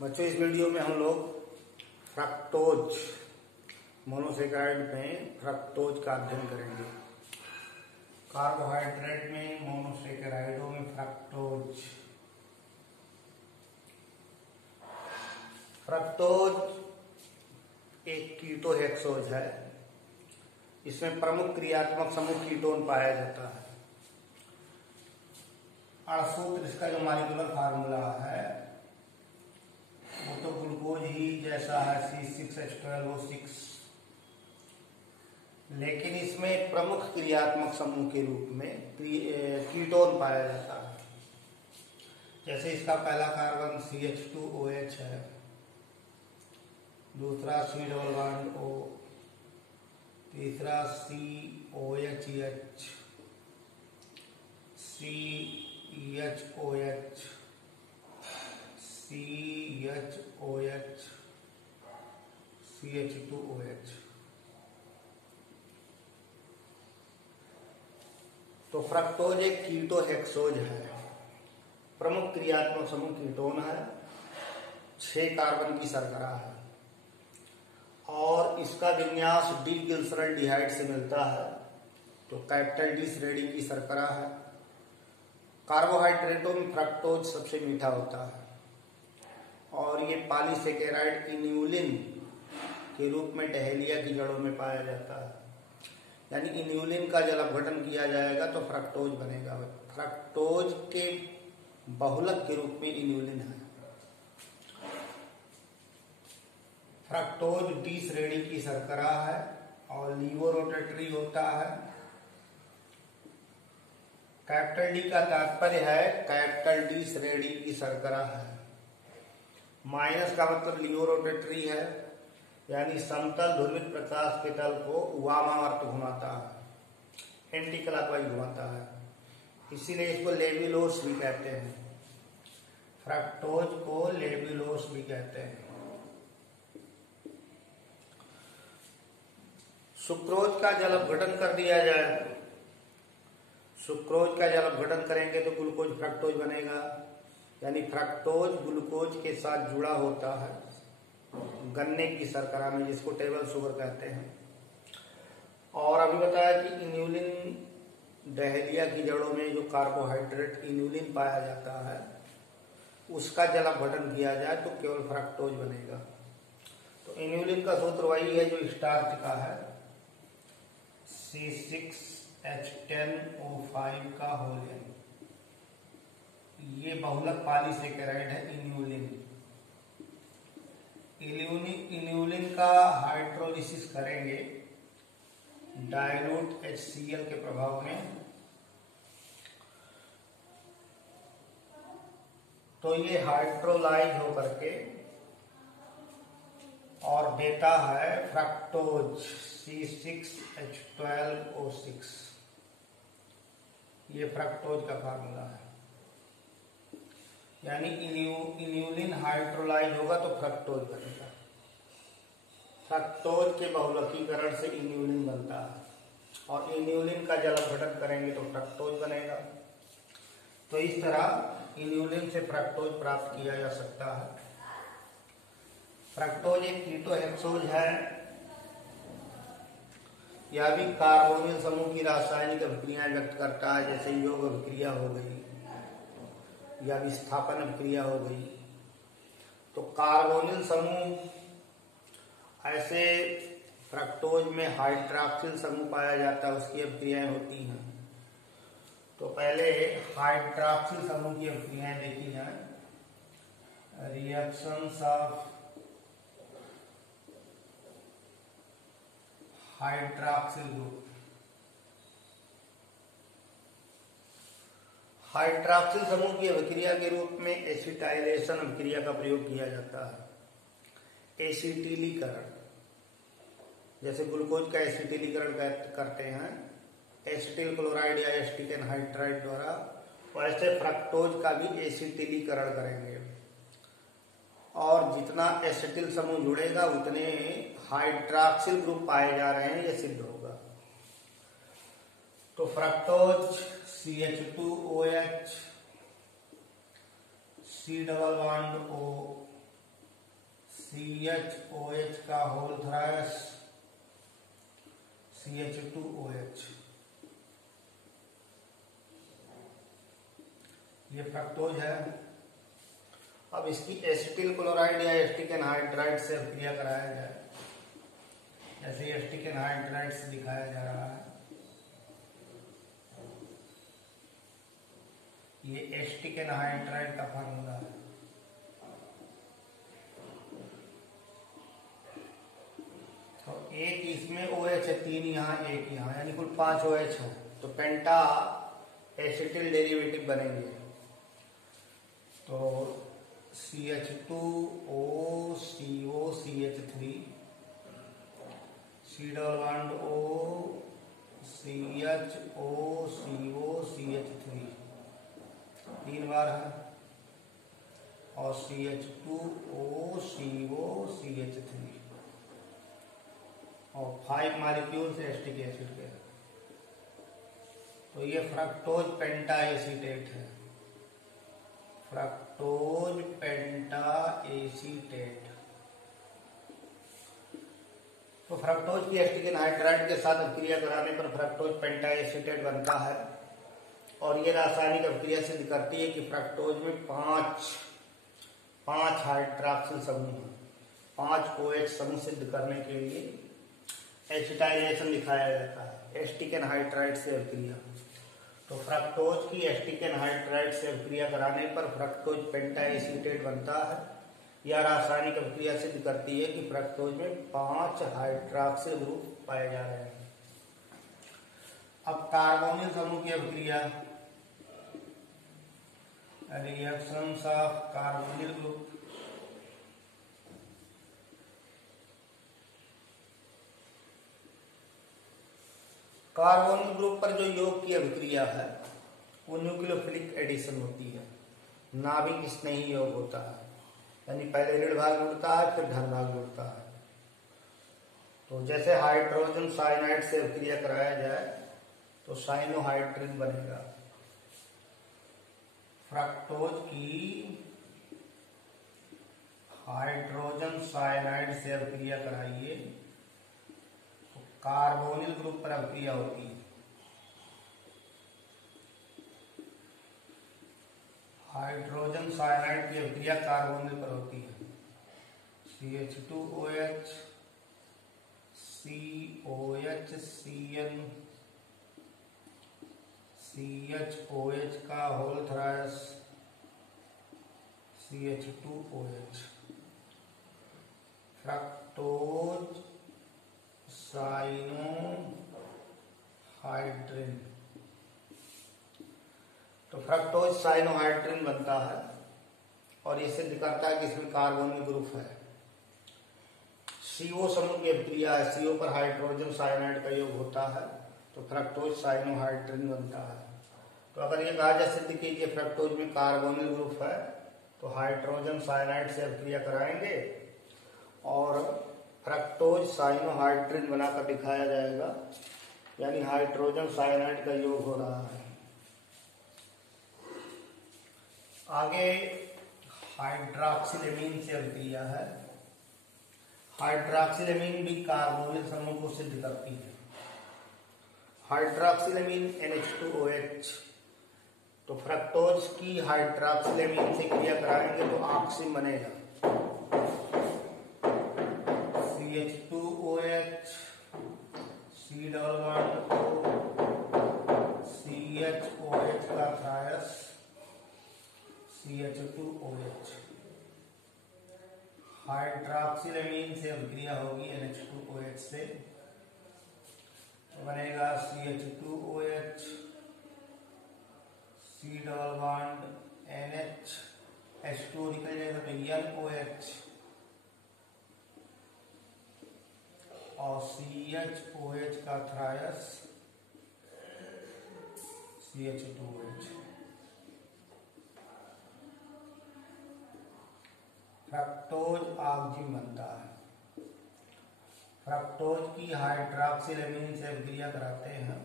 बच्चों, इस वीडियो में हम लोग फ्रक्टोज मोनोसेकेराइड में फ्रक्टोज का अध्ययन करेंगे। कार्बोहाइड्रेट में मोनोसेकेराइडों में फ्रक्टोज एक कीटोहेक्सोज है। इसमें प्रमुख क्रियात्मक समूह कीटोन पाया जाता है। अणसूत्र इसका जो मॉलिक्यूलर फार्मूला है वो तो ग्लूकोज ही जैसा है, C6H12O6, लेकिन इसमें एक प्रमुख क्रियात्मक समूह के रूप में कीटोन पाया जाता है। जैसे इसका पहला कार्बन CH2OH है, दूसरा C डबल बॉन्ड O, तीसरा COHH, CHOH, CHOH, CH2OH। तो फ्रक्टोज एक कीटोहेक्सोज है। प्रमुख क्रियात्मक समूह कीटोन है, 6 कार्बन की शर्करा है और इसका विन्यास डी ग्लिसरॉल्डिहाइड से मिलता है। तो कैपिटल डी श्रेणी की शर्करा है। कार्बोहाइड्रेटों में फ्रक्टोज सबसे मीठा होता है और ये पॉलीसेकेराइड इन्यूलिन के रूप में डहेलिया की जड़ों में पाया जाता है। यानी इन्यूलिन का जब अपघटन किया जाएगा तो फ्रक्टोज बनेगा। फ्रक्टोज के बहुलक के रूप में इन्यूलिन है। फ्रक्टोज डी श्रेणी की शर्करा है और लीवोरोटेटरी होता है। कैपिटल डी का तात्पर्य है कैपिटल डी श्रेणी की शर्करा है। माइनस का मतलब लीवोरोटेटरी है, यानी समतल ध्रुवित प्रकाश के तल को वामावर्त घुमाता है, एंटी क्लॉकवाइज घुमाता है। इसीलिए इसको लेब्यूलोस भी कहते हैं। फ्रक्टोज को लेब्यूलोस भी कहते हैं। सुक्रोज का जल अपघटन कर दिया जाए, सुक्रोज का जल अपघटन करेंगे तो ग्लूकोज फ्रक्टोज बनेगा। यानी फ्रक्टोज ग्लूकोज के साथ जुड़ा होता है गन्ने की शर्करा में, जिसको टेबल शुगर कहते हैं। और अभी बताया कि इन्यूलिन डहेलिया की जड़ों में जो कार्बोहाइड्रेट इन्यूलिन पाया जाता है उसका जल अपघटन किया जाए तो केवल फ्रक्टोज बनेगा। तो इन्यूलिन का सूत्र वही है जो स्टार्च का है, C6H10O5 का होल n। ये बहुलक पॉलीसेकेराइड है इन्यूलिन। इन्यूलिन का हाइड्रोलिसिस करेंगे डाइल्यूट HCl के प्रभाव में, तो ये हाइड्रोलाइज होकर के और देता है फ्रक्टोज C6H12O6। ये फ्रक्टोज का फार्मूला है। यानी इन्यूलिन हाइड्रोलाइज होगा तो फ्रक्टोज बनेगा। फ्रक्टोज के बहुलकीकरण से इन्यूलिन बनता है और इन्यूलिन का जल अपघटन करेंगे तो फ्रक्टोज बनेगा। तो इस तरह इन्यूलिन से फ्रक्टोज प्राप्त किया जा सकता है। फ्रक्टोज एक कीटोहेक्सोज है। यह भी कार्बोनिल समूह की रासायनिक अभिक्रियाएं व्यक्त करता है, जैसे योग अभिक्रिया हो गई या विस्थापन अभिक्रिया हो गई। तो कार्बोनिल समूह ऐसे फ्रक्टोज में हाइड्रॉक्सिल समूह पाया जाता है, उसकी अभिक्रियाएं होती हैं। तो पहले हाइड्रॉक्सिल समूह की अभिक्रियाएं देखी जाए। Reactions of hydroxyl group. Hydroxyl समूह की अभिक्रिया के रूप में एसिटाइलेशन अभिक्रिया का प्रयोग किया जाता है। एसिटिलीकरण, जैसे ग्लूकोज का एसिटिलीकरण करते हैं एसिटिल क्लोराइड या एसिटिक एनहाइड्राइड द्वारा, वैसे फ्रक्टोज का भी एसिटिलीकरण करेंगे और जितना एसिटिल समूह जुड़ेगा उतने हाइड्रॉक्सिल ग्रुप पाए जा रहे हैं, यह सिद्ध होगा। तो fructose CH2OH, C double bond O, CHOH का होल थ्रायस CH2OH। ये फ्रक्टोज है। अब इसकी एसिटिल क्लोराइड या एस्टिक एनहाइड्राइड से क्रिया कराया जाए, जैसे एस्टिक एनहाइड्राइड से दिखाया जा रहा है। ये एस्टिक एनहाइड्राइड का फार्मूला है। तो एक इसमें OH है, 3 यहाँ 1 यहाँ, यानी कुल 5 OH है। तो पेंटा एसिटिल डेरिवेटिव बनेंगे। तो CH2O CO CH3 C double bond O CHO CO CH3 3 बार है, और CH2O CO CH3 और 5 मॉलिक्यूल्स एस्टिक एसिड के। तो ये फ्रक्टोज पेंटा एसीटेट है, फ्रक्टोज पेंटा एसीटेट। तो फ्रक्टोज की एस्टिक एनहाइड्राइड के साथ अभिक्रिया कराने पर फ्रक्टोज पेंटा एसीटेट बनता है। और ये रासायनिक अभिक्रिया सिद्ध करती है कि फ्रक्टोज में 5 हाइड्रॉक्सिल समूह हैं। 5 OH समूह सिद्ध करने के लिए एसिटाइलेशन दिखाया जाता है, एस्टिक एनहाइड्राइड से अभिक्रिया। तो फ्रक्टोज की एस्टिक एनहाइड्राइड से अभिक्रिया कराने पर फ्रक्टोज पेंटा एसीटेट बनता है। यह रासायनिक अभिक्रिया सिद्ध करती है कि फ्रक्टोज में 5 हाइड्रॉक्सिल ग्रुप पाए जा रहे हैं। अब कार्बोनिल समूह की अभिक्रिया, reactions of carbonyl group. Carbonyl group पर जो योग की अभिक्रिया है वो न्यूक्लियोफिलिक एडिशन होती है, नाभिक स्नेही योग होता है। यानी पहले ऋण भाग जुड़ता है, फिर धन भाग जुड़ता है। तो जैसे हाइड्रोजन साइनाइड से अभिक्रिया कराया जाए तो साइनोहाइड्रिन बनेगा। फ्रक्टोज की हाइड्रोजन साइनाइड से अभिक्रिया कराइए तो कार्बोनिल ग्रुप पर अभिक्रिया होती है। हाइड्रोजन साइनाइड की अभिक्रिया कार्बोनिल पर होती है। CH2OH COH CN CHOH का होल थ्रायस CH2OH। Fructose cyanohydrin. तो फ्रक्टोज साइनोहाइड्रिन बनता है और ये सिद्ध करता है कि इसमें कार्बोनिल ग्रुप है। CO समूह की अभिक्रिया है, CO पर हाइड्रोजन साइनाइड का योग होता है तो फ्रक्टोज साइनोहाइड्रिन बनता है। तो अगर ये कहा जाए सिद्ध कीजिए फ्रक्टोज में कार्बोनिल ग्रुप है तो हाइड्रोजन साइनाइड से अभिक्रिया कराएंगे और फ्रक्टोज साइनोहाइड्रिन बनाकर दिखाया जाएगा, यानी हाइड्रोजन साइनाइड का योग हो रहा है। आगे हाइड्रॉक्सिलेमीन से अभिक्रिया है। हाइड्रॉक्सिलेमीन भी कार्बोनिल समूह को सिद्ध करती है। हाइड्रॉक्सिलेमीन NH2OH। तो फ्रक्टोज की हाइड्रॉक्सिलेमीन से क्रिया कराएंगे तो ऑक्सीन बनेगा। CH2OH C double bond O CHOH का थ्रायस CH2OH। हाइड्रॉक्सिलेमीन से अभिक्रिया होगी NH2OH से, तो बनेगा CH2OH C double bond NH H2 निकल जाएगा तो NOH और CHOH का थ्रायस CH2OH। फ्रक्टोज ऑक्जिन बनता है। फ्रक्टोज की हाइड्रॉक्सिलेमीन से अभिक्रिया कराते हैं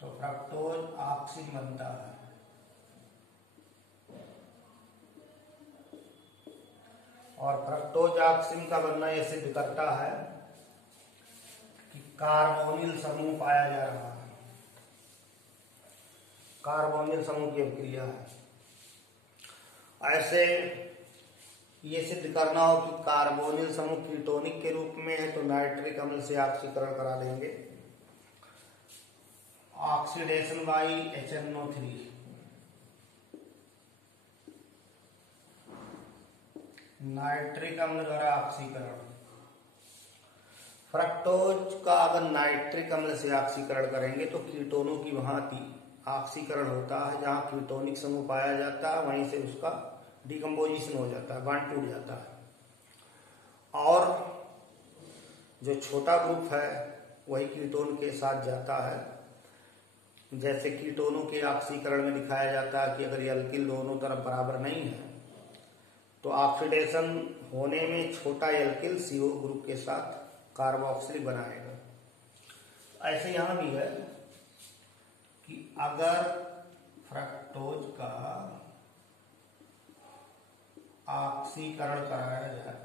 तो फ्रक्टोज ऑक्सिन बनता है और फ्रक्टोज ऑक्सिन का बनना यह सिद्ध करता है कि कार्बोनिल समूह पाया जा रहा है, कार्बोनिल समूह की अभिक्रिया है। ऐसे ये सिद्ध करना हो कि कार्बोनिल समूह कीटोनिक के रूप में है तो नाइट्रिक अम्ल से ऑक्सीकरण करा देंगे। ऑक्सीडेशन बाई HNO3, नाइट्रिक अम्ल द्वारा ऑक्सीकरण। फ्रक्टोज का अगर नाइट्रिक अम्ल से ऑक्सीकरण करेंगे तो कीटोनों की भांति ऑक्सीकरण होता है, जहां कीटोनिक समूह पाया जाता है वहीं से उसका डिकम्पोजिशन हो जाता है, बांड टूट जाता है, और जो छोटा ग्रुप है वही कीटोन के साथ जाता है। जैसे कीटोनों के ऑक्सीकरण में दिखाया जाता है कि अगर ये अल्किल दोनों तरफ बराबर नहीं है तो ऑक्सीडेशन होने में छोटा एल्किल CO ग्रुप के साथ कार्बोक्सिलिक बनाएगा। ऐसे यहां भी है कि अगर फ्रक्टोज का ऑक्सीकरण कराया जाए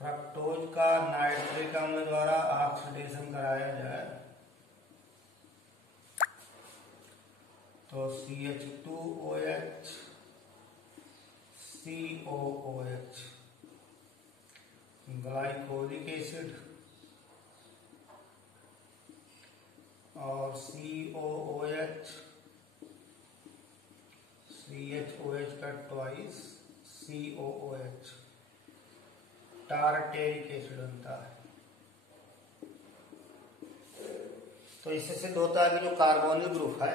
फ्रक्टोज का नाइट्रिक अम्ल द्वारा ऑक्सीडेशन कराया जाए तो CH2OH COOH ग्लाइकोलिक एसिड और COOH CHOH का ट्वाइस COOH टार्टेरिक एसिड बनता है। तो इससे सिद्ध होता है कि जो कार्बोनिल ग्रुप है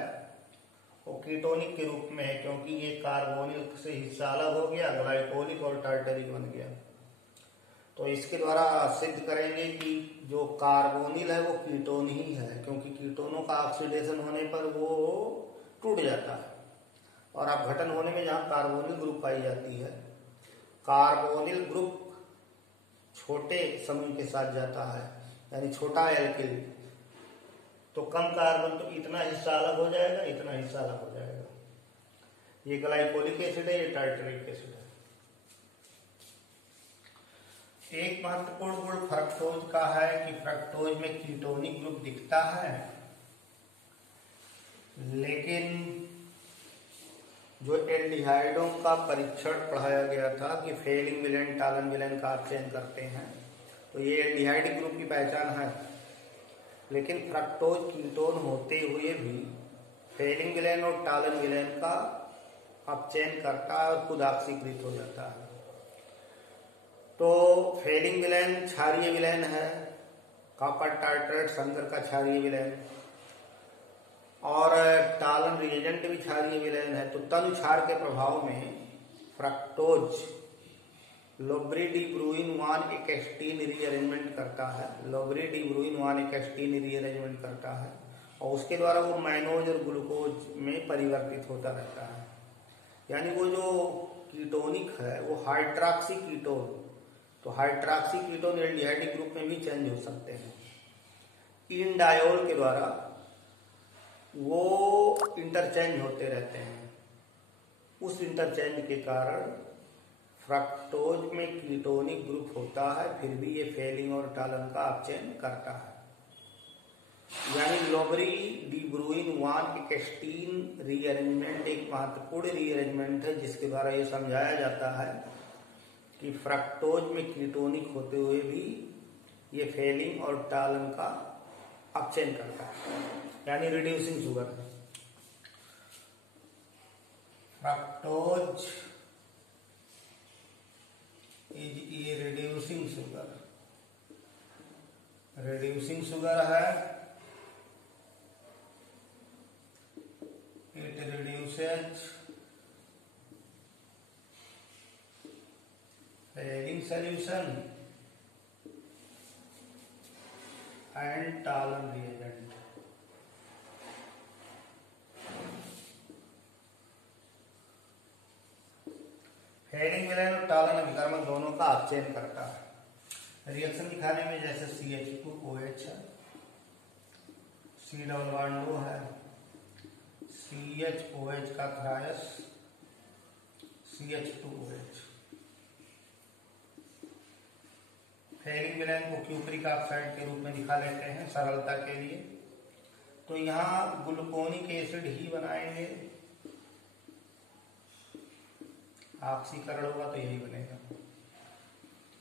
वो कीटोनिक के रूप में है, क्योंकि ये कार्बोनिल से हिस्सा अलग हो गया, ग्लाइकोलिक और टार्टेरिक बन गया। तो इसके द्वारा सिद्ध करेंगे कि जो कार्बोनिल है वो कीटोन ही है, क्योंकि कीटोनों का ऑक्सीडेशन होने पर वो टूट जाता है, और अपघटन होने में जहां कार्बोनिल ग्रुप पाई जाती है, कार्बोनिल ग्रुप छोटे समूह के साथ जाता है, यानी छोटा एल्किल, तो कम कार्बन, तो इतना हिस्सा अलग हो जाएगा, इतना हिस्सा अलग हो जाएगा। ये ग्लाइकोलिक एसिड है, ये टार्टरिक एसिड है। एक महत्वपूर्ण गुण फ्रक्टोज का है कि फ्रक्टोज में कीटोनिक ग्रुप दिखता है, लेकिन जो एल्डिहाइडों का परीक्षण पढ़ाया गया था कि फेलिंग विलेन टालन विलेन का आप चयन करते हैं, तो ये एल्डिहाइड ग्रुप की पहचान है, लेकिन फ्रक्टोज कीटोन होते हुए भी फेलिंग विलेन और टालन विलेन का अपचयन करता है और खुद ऑक्सीकृत हो जाता है। तो फेलिंग विलेन क्षारीय विलेन है, कॉपर टार्ट्रेट संकर का क्षारीय विलेन, और टालन रिएजेंट भी क्षारीय विलेन है। तो तनु क्षार के प्रभाव में फ्रक्टोज लोब्रिडीब्रूइन 1-एक्सटीन रीअरेंजमेंट करता है, लोब्रिडीब्रूइन 1-एक्सटीन रीअरेंजमेंट करता है, और उसके द्वारा वो मैनोज और ग्लूकोज में परिवर्तित होता रहता है। यानी वो जो कीटोनिक है वो हाइड्रॉक्सी कीटोन, तो हाइड्रॉक्सी कीटोन एल्डिहाइडिक ग्रुप में भी चेंज हो सकते हैं। इंडायोल के द्वारा वो इंटरचेंज होते रहते हैं। उस इंटरचेंज के कारण फ्रक्टोज में कीटोनिक ग्रुप होता है, फिर भी ये फेलिंग और टालन का अपचयन करता है। यानी लोब्रिडीब्रूइन 1-एक्सटीन रीअरेंजमेंट एक महत्वपूर्ण रीअरेंजमेंट है, जिसके द्वारा ये समझाया जाता है कि फ्रक्टोज में कीटोनिक होते हुए भी ये फेलिंग और टालन का अपचयन करता है, यानी reducing sugar. Fructose is a reducing sugar, reducing sugar है, it reduces Fehling solution and Tollens reagent. Fehling विलेन और टालन अभिकर्मक दोनों का अपचयन करता है। रिएक्शन दिखाने में जैसे CH2OH है, C डबल बॉन्ड O है, CHOH का क्रॉस CH2OH। फेरिक विलयन को क्यूप्रिक ऑक्साइड के रूप में दिखा लेते हैं सरलता के लिए। तो यहाँ ग्लूकोनिक एसिड ही बनाएंगे, ऑक्सीकरण होगा तो यही बनेगा,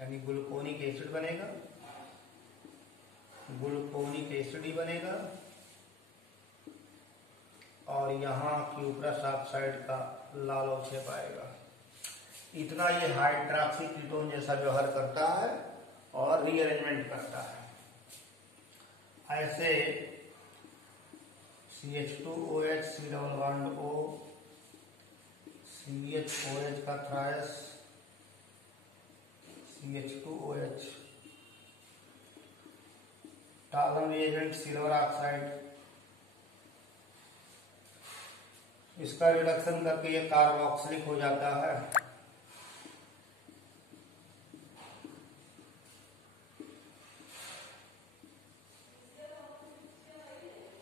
यानी ग्लूकोनिक एसिड बनेगा, ग्लूकोनिक एसिड ही बनेगा और यहाँ क्यूप्रस ऑक्साइड का लाल अवक्षेप आएगा। इतना ये हाइड्रॉक्सी कीटोन जैसा व्यवहार करता है और रीअरेंजमेंट करता है। ऐसे CH2OH, C double bond O, CHOH का cross CH2OH, Tollens reagent silver oxide, इसका रिडक्शन करके ये कार्बोक्सिलिक हो जाता है।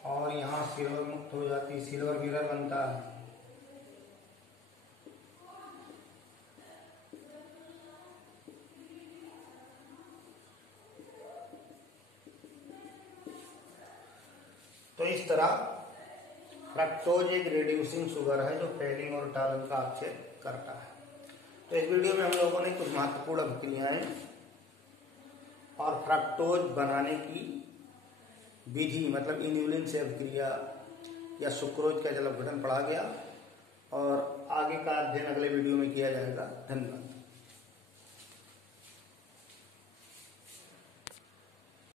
और यहाँ सिल्वर मुक्त हो जाती है, सिल्वर मिरर बनता है। तो इस तरह फ्रक्टोज एक रिड्यूसिंग शुगर है जो फेलिंग और टॉलन का ऑफसेट करता है। तो इस वीडियो में हम लोगों ने कुछ महत्वपूर्ण अभिक्रियाएं और फ्रक्टोज बनाने की विधि, मतलब इन्यूलिन से अभिक्रिया या सुक्रोज का जल अपघटन पढ़ा गया और आगे का अध्ययन अगले वीडियो में किया जाएगा। धन्यवाद।